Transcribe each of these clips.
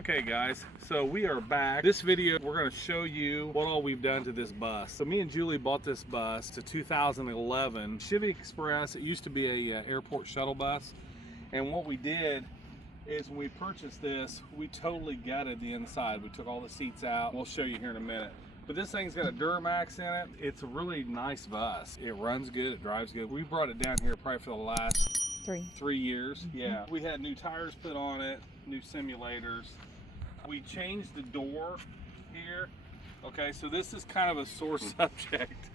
Okay guys, so we are back. This video, we're going to show you what all we've done to this bus. So me and Julie bought this bus to 2011 Chevy Express. It used to be a airport shuttle bus. And what we did is when we purchased this, we totally gutted the inside. We took all the seats out. We'll show you here in a minute. But this thing's got a Duramax in it. It's a really nice bus. It runs good, it drives good. We brought it down here probably for the last three years. Yeah, we had new tires put on it, new simulators. We changed the door here. Okay, so this is kind of a sore subject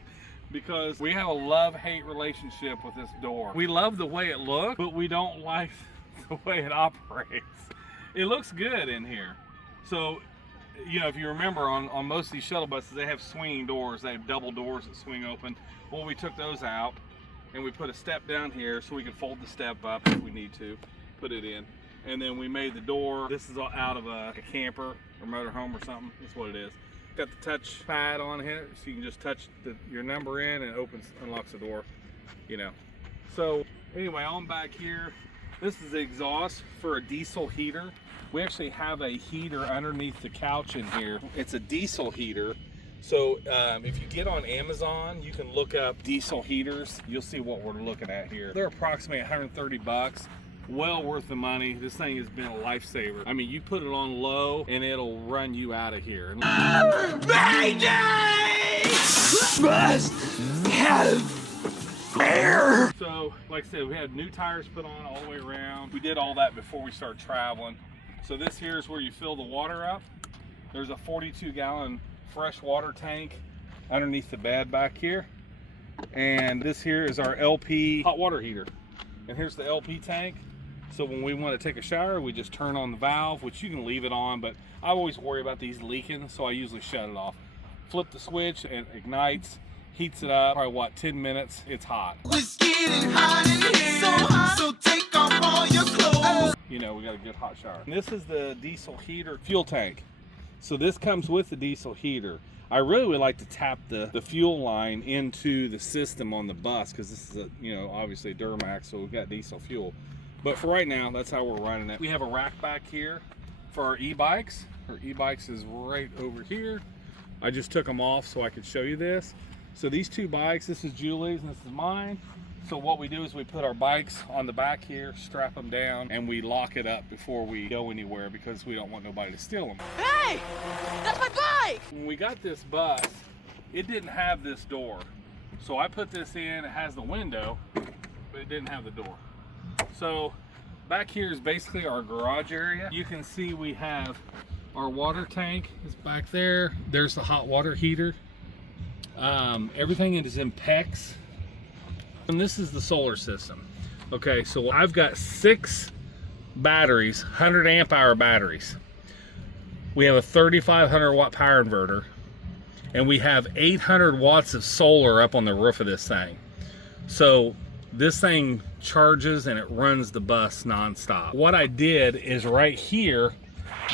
because we have a love-hate relationship with this door. We love the way it looks, but we don't like the way it operates. It looks good in here. So, you know, if you remember on most of these shuttle buses, they have swinging doors. They have double doors that swing open. Well, we took those out and we put a step down here so we can fold the step up if we need to, put it in. And then we made the door, this is out of a camper or motorhome or something. That's what it is. Got the touch pad on here so you can just touch your number in and it unlocks the door, you know. So anyway, on back here, this is the exhaust for a diesel heater. We actually have a heater underneath the couch in here. It's a diesel heater. So if you get on Amazon, you can look up diesel heaters. You'll see what we're looking at here. They're approximately 130 bucks. Well worth the money. This thing has been a lifesaver. I mean, you put it on low and it'll run you out of here. Mayday! Must have air. So, like I said, we had new tires put on all the way around. We did all that before we started traveling. So this here is where you fill the water up. There's a 42-gallon fresh water tank underneath the bed back here. And this here is our LP hot water heater. And here's the LP tank. So when we want to take a shower, we just turn on the valve, which you can leave it on, but I always worry about these leaking, so I usually shut it off. Flip the switch, and it ignites, heats it up, probably what, 10 minutes, it's hot. It's getting hot in here, so hot, so take off all your clothes. You know, we got a good hot shower. And this is the diesel heater fuel tank. So this comes with the diesel heater. I really would like to tap the fuel line into the system on the bus because this is obviously a Duramax, so we've got diesel fuel. But for right now, that's how we're running it. We have a rack back here for our e-bikes. Our e-bikes is right over here. I just took them off so I could show you this. So these two bikes, this is Julie's and this is mine. So what we do is we put our bikes on the back here, strap them down, and we lock it up before we go anywhere because we don't want nobody to steal them. Hey, that's my bike! When we got this bus, it didn't have this door. So I put this in, it has the window, but it didn't have the door. So back here is basically our garage area. You can see we have our water tank is back there. There's the hot water heater. Everything is in PEX. And this is the solar system. Okay, so I've got 6 batteries, 100 amp hour batteries. We have a 3,500 watt power inverter, and we have 800 watts of solar up on the roof of this thing. So this thing charges and it runs the bus nonstop. What I did is right here,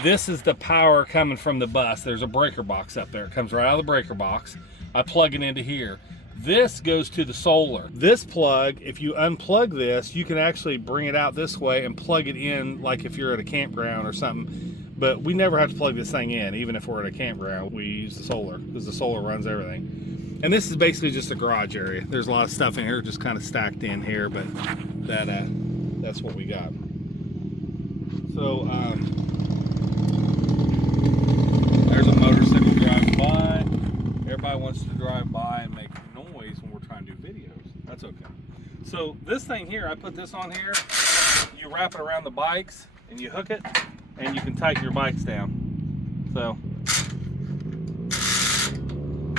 this is the power coming from the bus. There's a breaker box up there. It comes right out of the breaker box. I plug it into here. This goes to the solar. This plug, if you unplug this, you can actually bring it out this way and plug it in like if you're at a campground or something. But we never have to plug this thing in, even if we're at a campground. We use the solar because the solar runs everything. And this is basically just a garage area. There's a lot of stuff in here just kind of stacked in here, but that's what we got. So there's a motorcycle driving by. Everybody wants to drive by and make noise when we're trying to do videos. That's okay. So this thing here, I put this on here. You wrap it around the bikes and you hook it and you can tighten your bikes down. So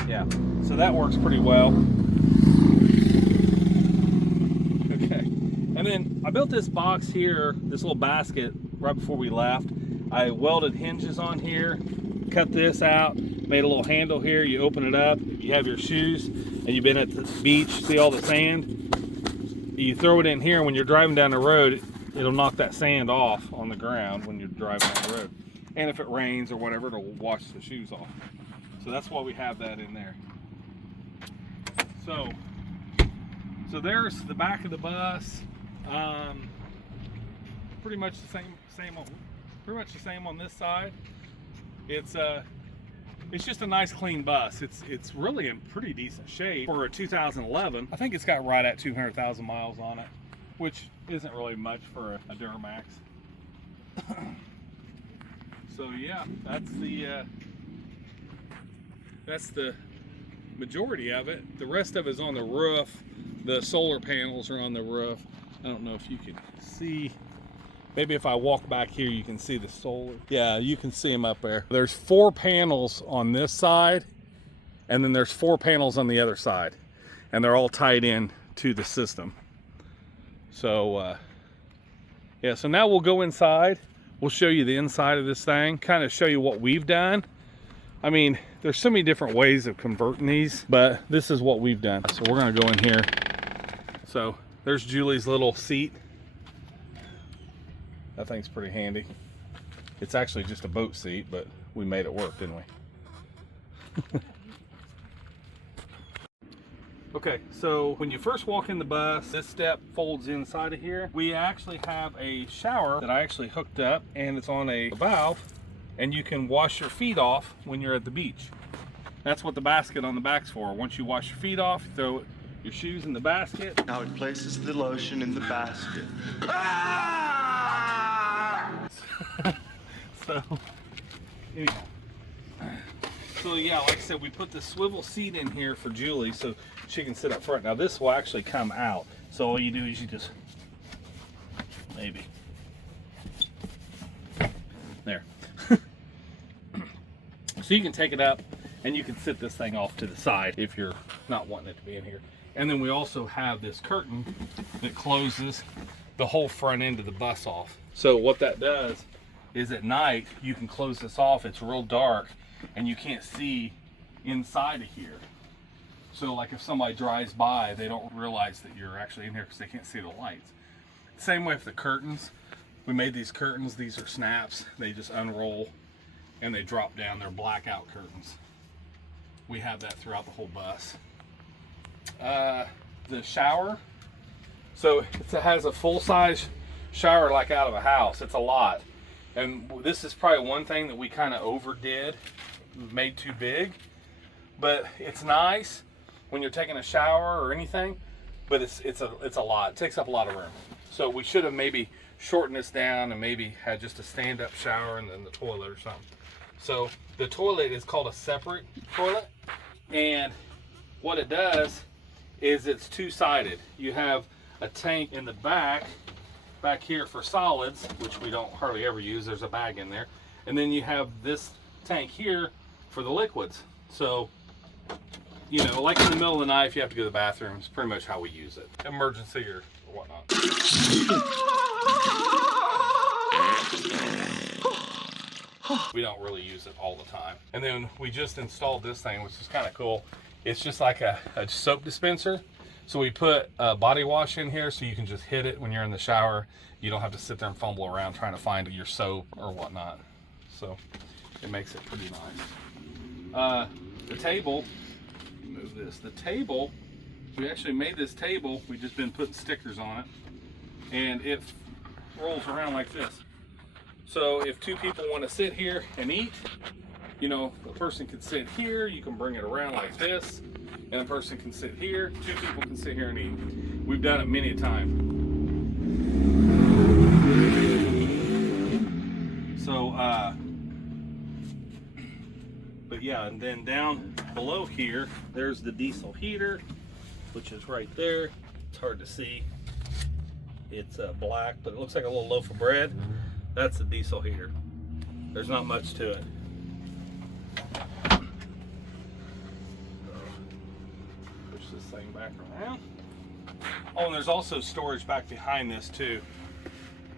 yeah, so that works pretty well. Okay, and then I built this box here, this little basket right before we left. I welded hinges on here, cut this out, made a little handle here. You open it up, you have your shoes, and you've been at the beach, see all the sand? You throw it in here, when you're driving down the road, it'll knock that sand off on the ground when you're driving down the road. And if it rains or whatever, it'll wash the shoes off. So that's why we have that in there. So there's the back of the bus. Pretty much the same old. pretty much the same on this side. It's just a nice clean bus. It's really in pretty decent shape for a 2011. I think it's got right at 200,000 miles on it, which isn't really much for a Duramax. So yeah, that's the majority of it. The rest of it is on the roof. The solar panels are on the roof. I don't know if you can see. Maybe if I walk back here, you can see the solar. Yeah, you can see them up there. There's 4 panels on this side, and then there's 4 panels on the other side, and they're all tied in to the system. So yeah, so now we'll go inside. We'll show you the inside of this thing, kind of show you what we've done. I mean, there's so many different ways of converting these, but this is what we've done. So we're gonna go in here. So there's Julie's little seat. That thing's pretty handy. It's actually just a boat seat, but we made it work, didn't we? Okay, so when you first walk in the bus, this step folds inside of here. We actually have a shower that I actually hooked up, and it's on a valve, and you can wash your feet off when you're at the beach. That's what the basket on the back's for. Once you wash your feet off, you throw your shoes in the basket. Now it places the lotion in the basket. So, anyhow. So yeah, like I said, we put the swivel seat in here for Julie so she can sit up front. Now this will actually come out. So all you do is you just, maybe. There. So you can take it up and you can sit this thing off to the side if you're not wanting it to be in here. And then we also have this curtain that closes the whole front end of the bus off. So what that does is at night you can close this off. It's real dark and you can't see inside of here. So like if somebody drives by, they don't realize that you're actually in here because they can't see the lights. Same way with the curtains. We made these curtains. These are snaps. They just unroll and they drop down. They're blackout curtains. We have that throughout the whole bus. The shower. So it has a full-size shower like out of a house. It's a lot. And this is probably one thing that we kind of overdid, made too big. But it's nice when you're taking a shower or anything, but it's a lot. It takes up a lot of room. So we should have maybe shortened this down and maybe had just a stand-up shower and then the toilet or something. So the toilet is called a separate toilet, and what it does is it's two-sided. You have a tank in the back here for solids, which we don't hardly ever use. There's a bag in there. And then you have this tank here for the liquids. So, you know, like in the middle of the night, if you have to go to the bathroom, it's pretty much how we use it. Emergency or whatnot. We don't really use it all the time. And then we just installed this thing, which is kind of cool. It's just like a soap dispenser. So we put body wash in here so you can just hit it when you're in the shower. You don't have to sit there and fumble around trying to find your soap or whatnot. So it makes it pretty nice. The table, move this. The table, we actually made this table. We've just been putting stickers on it. And it rolls around like this. So if two people want to sit here and eat, you know, a person can sit here. You can bring it around like this. And a person can sit here. Two people can sit here and eat. We've done it many a time. So, but yeah, and then down below here, there's the diesel heater, which is right there. It's hard to see. It's black, but it looks like a little loaf of bread. That's the diesel heater. There's not much to it. This thing back around. Oh, and there's also storage back behind this too.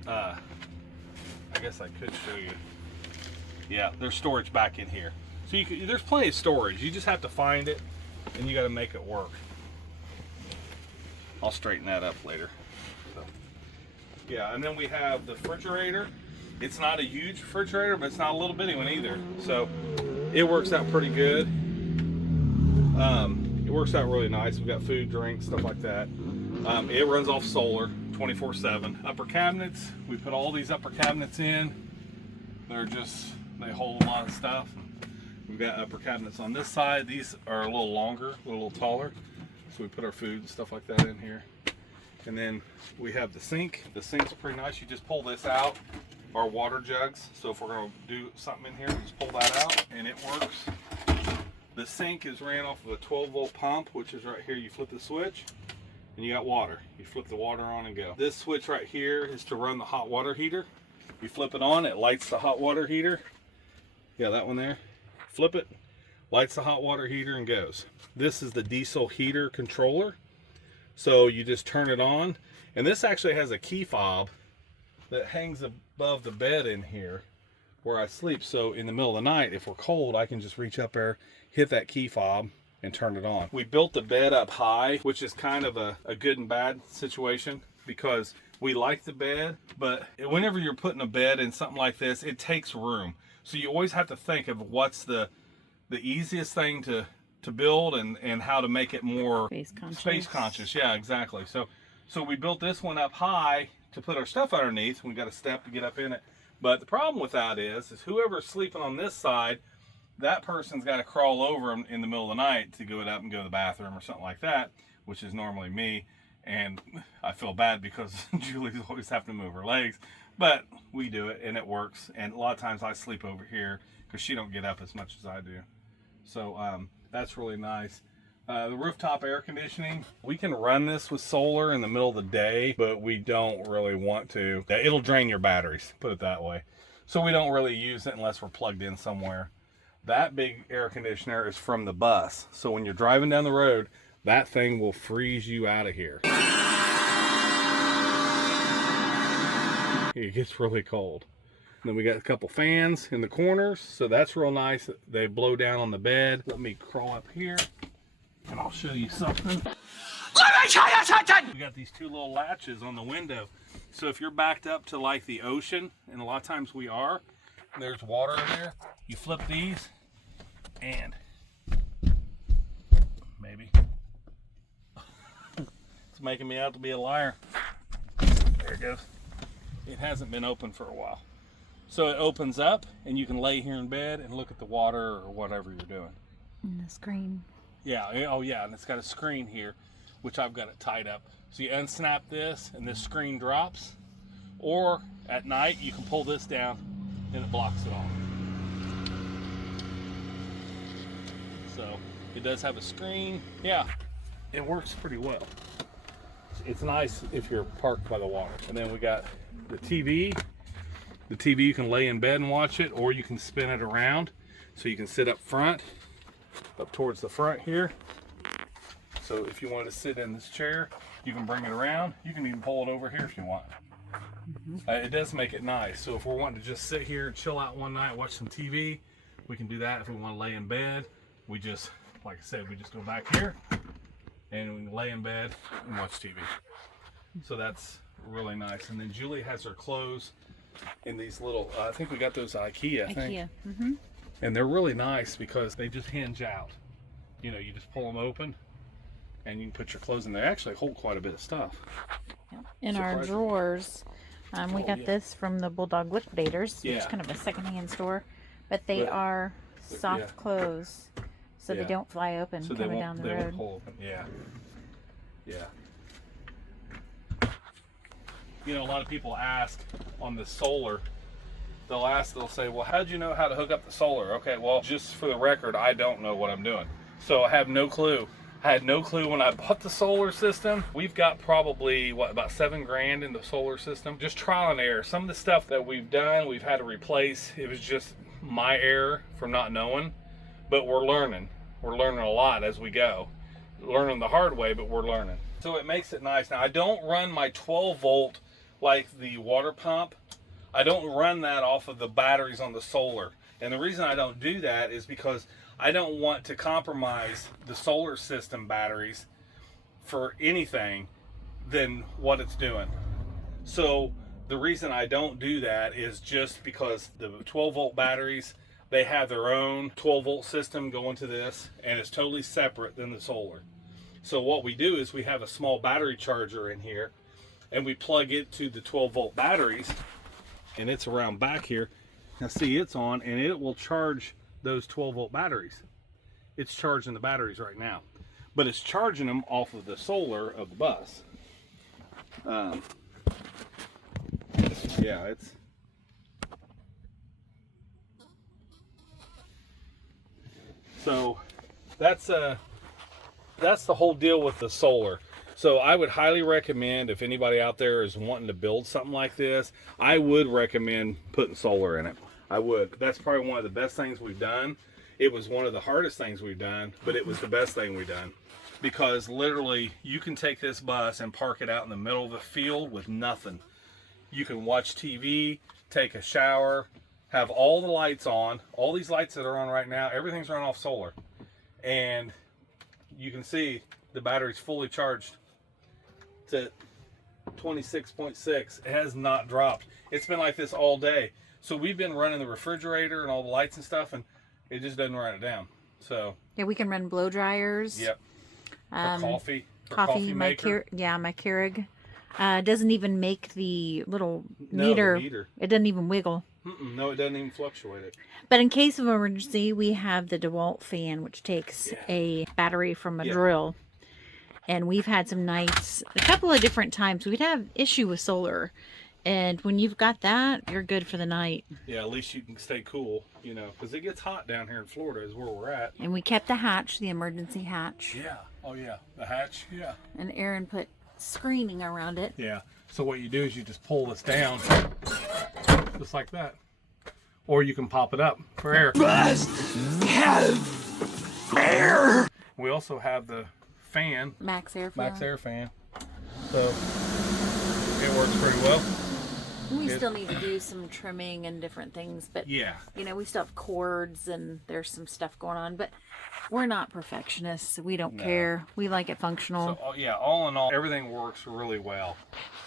I guess I could show you. Yeah, there's storage back in here. So there's plenty of storage. You just have to find it and you got to make it work. I'll straighten that up later. So, yeah, and then we have the refrigerator. It's not a huge refrigerator, but it's not a little bitty one either. So it works out pretty good. It works out really nice. We've got food, drinks, stuff like that. It runs off solar 24/7. Upper cabinets, we put all these upper cabinets in. They hold a lot of stuff. We've got upper cabinets on this side. These are a little longer, a little taller. So we put our food and stuff like that in here. And then we have the sink. The sink's pretty nice. You just pull this out, our water jugs. So if we're gonna do something in here, we just pull that out and it works. The sink is ran off of a 12-volt pump, which is right here. You flip the switch and you got water. You flip the water on and go. This switch right here is to run the hot water heater. You flip it on, it lights the hot water heater. Yeah, that one there. Flip it, lights the hot water heater and goes. This is the diesel heater controller. So you just turn it on, and this actually has a key fob that hangs above the bed in here where I sleep. So in the middle of the night, if we're cold, I can just reach up there, hit that key fob and turn it on. We built the bed up high, which is kind of a good and bad situation because we like the bed, but whenever you're putting a bed in something like this, it takes room. So you always have to think of what's the easiest thing to build and how to make it more space conscious. Yeah, exactly. So we built this one up high to put our stuff underneath. We got a step to get up in it. But the problem with that is whoever's sleeping on this side, that person's got to crawl over in the middle of the night to go up and go to the bathroom or something like that, which is normally me. And I feel bad because Julie's always having to move her legs, but we do it and it works. And a lot of times I sleep over here because she don't get up as much as I do. So that's really nice. The rooftop air conditioning, we can run this with solar in the middle of the day, but we don't really want to. It'll drain your batteries, put it that way. So we don't really use it unless we're plugged in somewhere. That big air conditioner is from the bus. So when you're driving down the road, that thing will freeze you out of here. It gets really cold. And then we got a couple fans in the corners, so that's real nice. They blow down on the bed. Let me crawl up here and I'll show you something. We got these two little latches on the window. So if you're backed up to like the ocean, and a lot of times we are, there's water in there, you flip these and maybe it's making me out to be a liar. There it goes. It hasn't been open for a while. So it opens up and you can lay here in bed and look at the water or whatever you're doing. And the screen. Yeah, oh yeah, and it's got a screen here, which I've got it tied up. So you unsnap this and this screen drops. Or at night you can pull this down and it blocks it off. So it does have a screen. Yeah, it works pretty well. It's nice if you're parked by the water. And then we got the TV. The TV, you can lay in bed and watch it, or you can spin it around. So you can sit up front, up towards the front here. So if you wanted to sit in this chair, you can bring it around. You can even pull it over here if you want. It does make it nice. So if we're wanting to just sit here and chill out one night, watch some TV, we can do that. If we want to lay in bed, we just, like I said, we just go back here and we can lay in bed and watch TV. So that's really nice. And then Julie has her clothes in these little, I think we got those IKEA, I think. Mm-hmm. And they're really nice because they just hinge out. You know, you just pull them open and you can put your clothes in. They actually hold quite a bit of stuff. In our drawers, we got this from the Bulldog Liquidators, which is Yeah. kind of a secondhand store, but they But- are soft yeah. clothes, so Yeah. they don't fly open So coming down the they won't road. pull open. Yeah. Yeah. You know, a lot of people ask on the solar, they'll say, well, how'd you know how to hook up the solar? Okay, well, just for the record, I don't know what I'm doing. So I have no clue. I had no clue when I bought the solar system. We've got probably, what, about $7,000 in the solar system. Just trial and error. Some of the stuff that we've done, we've had to replace. It was just my error from not knowing. But we're learning. We're learning a lot as we go. Learning the hard way, but we're learning. So it makes it nice. Now, I don't run my 12 volt like the water pump. I don't run that off of the batteries on the solar. And the reason I don't do that is because I don't want to compromise the solar system batteries for anything than what it's doing. So the reason I don't do that is just because the 12 volt batteries, they have their own 12 volt system going to this, and it's totally separate than the solar. So what we do is we have a small battery charger in here, and we plug it to the 12 volt batteries, and it's around back here. Now see, it's on, and it will charge those 12-volt batteries. It's charging the batteries right now, but it's charging them off of the solar of the bus. Yeah, it's so that's the whole deal with the solar. So I would highly recommend, if anybody out there is wanting to build something like this, I would recommend putting solar in it. I would. That's probably one of the best things we've done. It was one of the hardest things we've done, but it was the best thing we've done. Because literally, you can take this bus and park it out in the middle of the field with nothing. You can watch TV, take a shower, have all the lights on. All these lights that are on right now, everything's run off solar. And you can see the battery's fully charged. It's at 26.6. It has not dropped. It's been like this all day. So we've been running the refrigerator and all the lights and stuff, and it just doesn't run it down. So yeah, we can run blow dryers. Yep. For coffee maker. my Keurig. Doesn't even make the little meter. The meter. It doesn't even wiggle. No, it doesn't even fluctuate it. But in case of emergency, we have the DeWalt fan, which takes a battery from a drill. And we've had some nights, a couple of different times, we'd have issue with solar. And when you've got that, you're good for the night. Yeah, at least you can stay cool, you know, because it gets hot down here in Florida is where we're at. And we kept the hatch, the emergency hatch. Yeah. Oh, yeah. The hatch. Yeah. And Aaron put screening around it. Yeah. So what you do is you just pull this down, just like that. Or you can pop it up for air. Must have air. We also have the fan. Max Air fan. Max Air fan. So it works pretty well. We still need to do some trimming and different things, but yeah, you know, we still have cords and there's some stuff going on, but we're not perfectionists. We don't care. We like it functional. So yeah, all in all, everything works really well.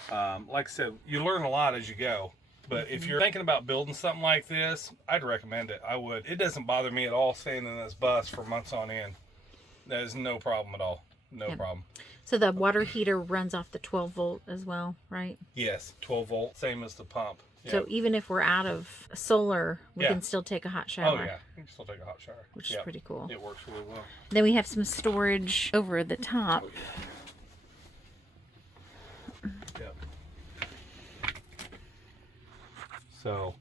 Like I said, you learn a lot as you go. But if you're thinking about building something like this, I'd recommend it. I would. It doesn't bother me at all staying in this bus for months on end. That is no problem at all. No problem. So the water heater runs off the 12 volt as well, right? Yes, 12 volt, same as the pump. Yeah. So even if we're out of solar, we can still take a hot shower. Oh yeah, you can still take a hot shower. Which is pretty cool. It works really well. Then we have some storage over the top. Yep. So,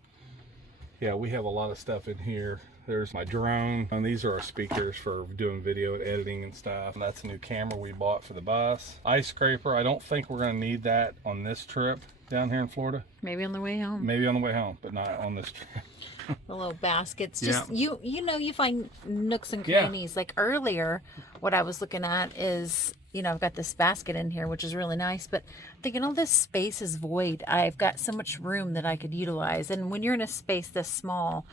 yeah, we have a lot of stuff in here. There's my drone, and these are our speakers for doing video and editing and stuff. And that's a new camera we bought for the bus. Ice scraper, I don't think we're gonna need that on this trip down here in Florida. Maybe on the way home. Maybe on the way home, but not on this trip. The little baskets. Just you know, you find nooks and crannies. Like earlier, what I was looking at is, you know, I've got this basket in here, which is really nice, but I'm thinking, oh, this space is void. I've got so much room that I could utilize. And when you're in a space this small,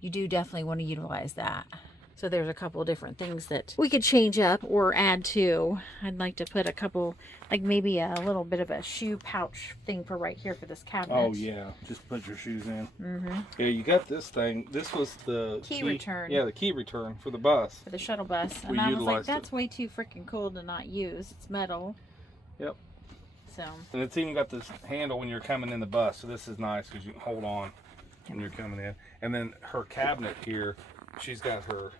you do definitely want to utilize that. So there's a couple of different things that we could change up or add to. I'd like to put a couple, like maybe a little bit of a shoe pouch thing for right here for this cabinet. Oh yeah, just put your shoes in. Yeah, you got this thing. This was the key return. Yeah, the key return for the bus. For the shuttle bus. And I was like, that's way too freaking cool to not use. It's metal. Yep. So. And it's even got this handle when you're coming in the bus. So this is nice because you can hold on when you're coming in. And then her cabinet here, she's got her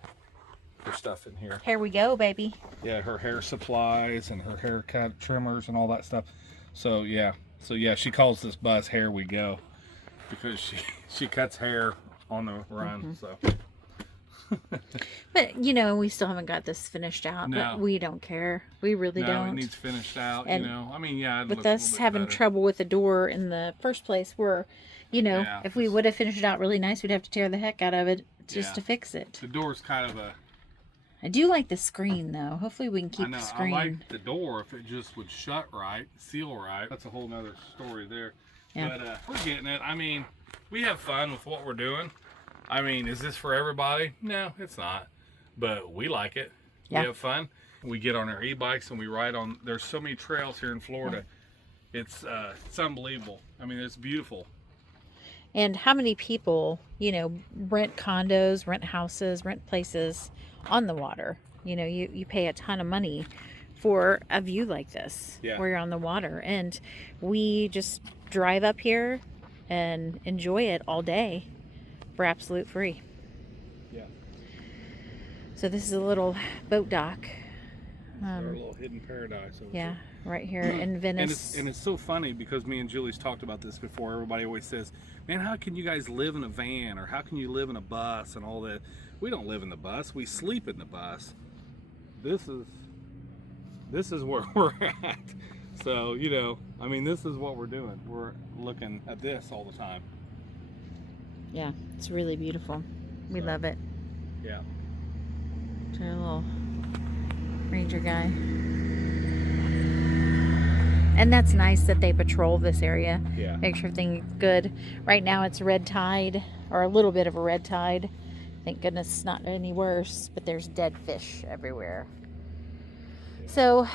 stuff in here. Here we go, baby. Yeah, her hair supplies and her hair cut trimmers and all that stuff. So yeah, she calls this bus Hair We Go because she cuts hair on the run. So. But you know, we still haven't got this finished out. No. But we don't care. We really don't. It needs finished out. And you know, I mean, yeah. With us having trouble with the door in the first place, we're, you know, if we would have finished it out really nice, we'd have to tear the heck out of it just to fix it. The door's kind of a. I do like the screen though. Hopefully we can keep the screen. I like the door if it just would shut right, seal right. That's a whole nother story there. Yeah. But we're getting it. I mean, we have fun with what we're doing. I mean, is this for everybody? No, it's not. But we like it. Yeah. We have fun. We get on our e-bikes and we ride on. There's so many trails here in Florida. Yeah. It's unbelievable. I mean, it's beautiful. And how many people, you know, rent condos, rent houses, rent places on the water? You know, you pay a ton of money for a view like this, where you're on the water. And we just drive up here and enjoy it all day. for absolute free. Yeah. So this is a little boat dock. Our little hidden paradise over Yeah, here. right here in Venice. And it's so funny because me and Julie's talked about this before. Everybody always says, man, how can you guys live in a van, or how can you live in a bus and all that? We don't live in the bus, we sleep in the bus. This is where we're at. So, you know, I mean, this is what we're doing. We're looking at this all the time. Yeah, it's really beautiful. We love it. Yeah. Our little ranger guy. And that's nice that they patrol this area. Yeah. Make sure everything's good. Right now it's red tide, or a little bit of a red tide. Thank goodness it's not any worse, but there's dead fish everywhere. So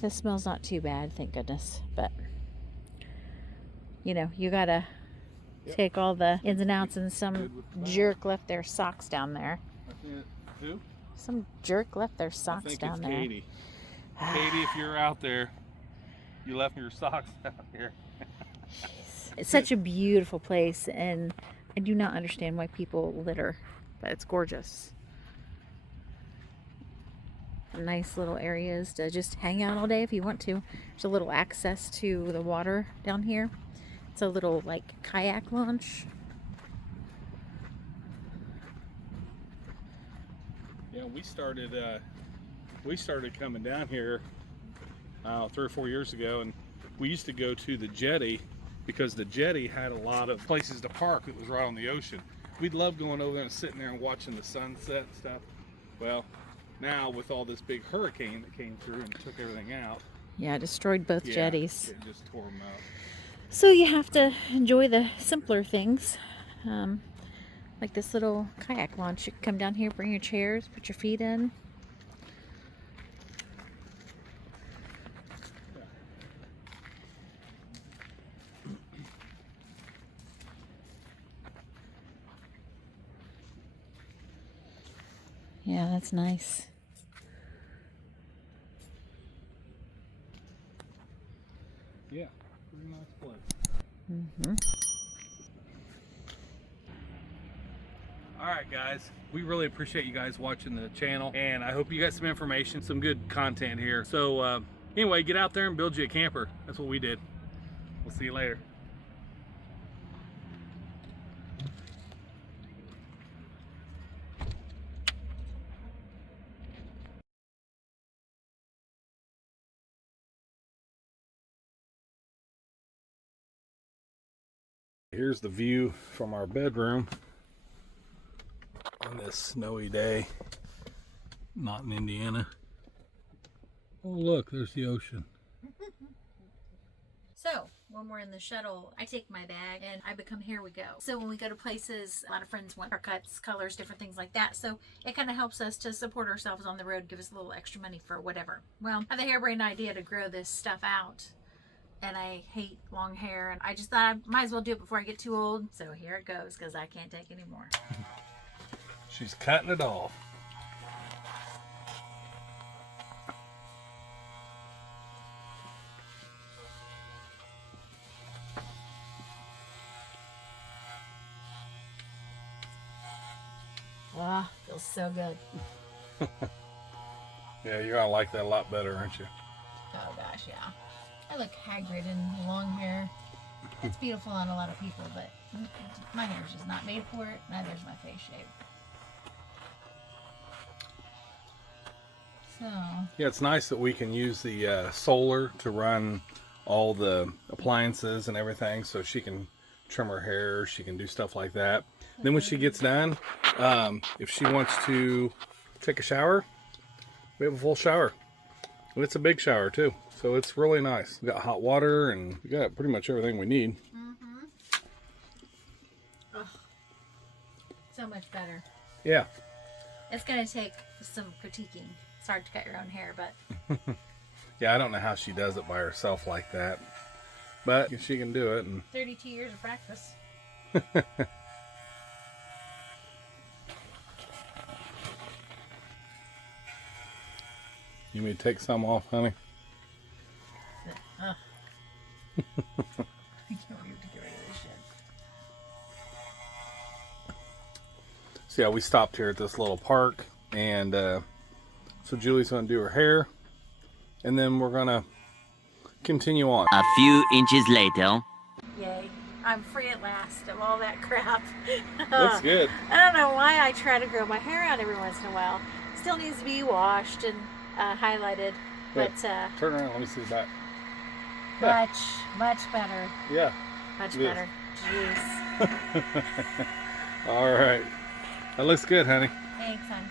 the smell's not too bad, thank goodness. But you know, you gotta take all the ins and outs, and some jerk left their socks down there. Who? Some jerk left their socks down there. Katie. Katie, if you're out there, you left your socks out here. It's such a beautiful place, and I do not understand why people litter, but it's gorgeous. Nice little areas to just hang out all day if you want to. There's a little access to the water down here. It's a little like kayak launch. Yeah, we started coming down here 3 or 4 years ago, and we used to go to the jetty because the jetty had a lot of places to park. It was right on the ocean. We'd love going over there and sitting there and watching the sunset and stuff. Well, now with all this big hurricane that came through and took everything out. Yeah, destroyed both jetties. It just tore them out. So you have to enjoy the simpler things. Like this little kayak launch. You can come down here, bring your chairs, put your feet in. Yeah, that's nice. Yeah, pretty nice place. Mm-hmm. All right, guys, we really appreciate you guys watching the channel, and I hope you got some information, some good content here. So anyway, get out there and build you a camper. That's what we did. We'll see you later. Here's the view from our bedroom on this snowy day, not in Indiana. Oh look, there's the ocean. So when we're in the shuttle, I take my bag and I become here we go. So when we go to places, a lot of friends want haircuts, colors, different things like that. So it kind of helps us to support ourselves on the road, give us a little extra money for whatever. Well, I had the harebrained idea to grow this stuff out. And I hate long hair, and I just thought I might as well do it before I get too old. So here it goes, because I can't take any more. She's cutting it off. Ah, feels so good. Yeah, you're gonna like that a lot better, aren't you? Oh gosh, yeah. I look Hagrid in long hair. It's beautiful on a lot of people, but my hair's just not made for it. Neither's my face shape. So Yeah, it's nice that we can use the solar to run all the appliances and everything, so she can trim her hair, she can do stuff like that. Then when she gets done, if she wants to take a shower, we have a full shower. And it's a big shower too, so it's really nice. We got hot water and we got pretty much everything we need. Mm-hmm. Oh, so much better. Yeah. It's gonna take some critiquing. It's hard to cut your own hair, but Yeah, I don't know how she does it by herself like that, but she can do it. And 32 years of practice. You may take some off, honey. I can't wait to get rid of this shit. So yeah, we stopped here at this little park, and so Julie's gonna do her hair, and then we're gonna continue on. A few inches later. Yay. I'm free at last of all that crap. Looks good. I don't know why I try to grow my hair out every once in a while. Still needs to be washed and highlighted, but Turn around, let me see the back. much better. Yeah. Much It is. better. Jeez. All right. That looks good, honey. Thanks, hon.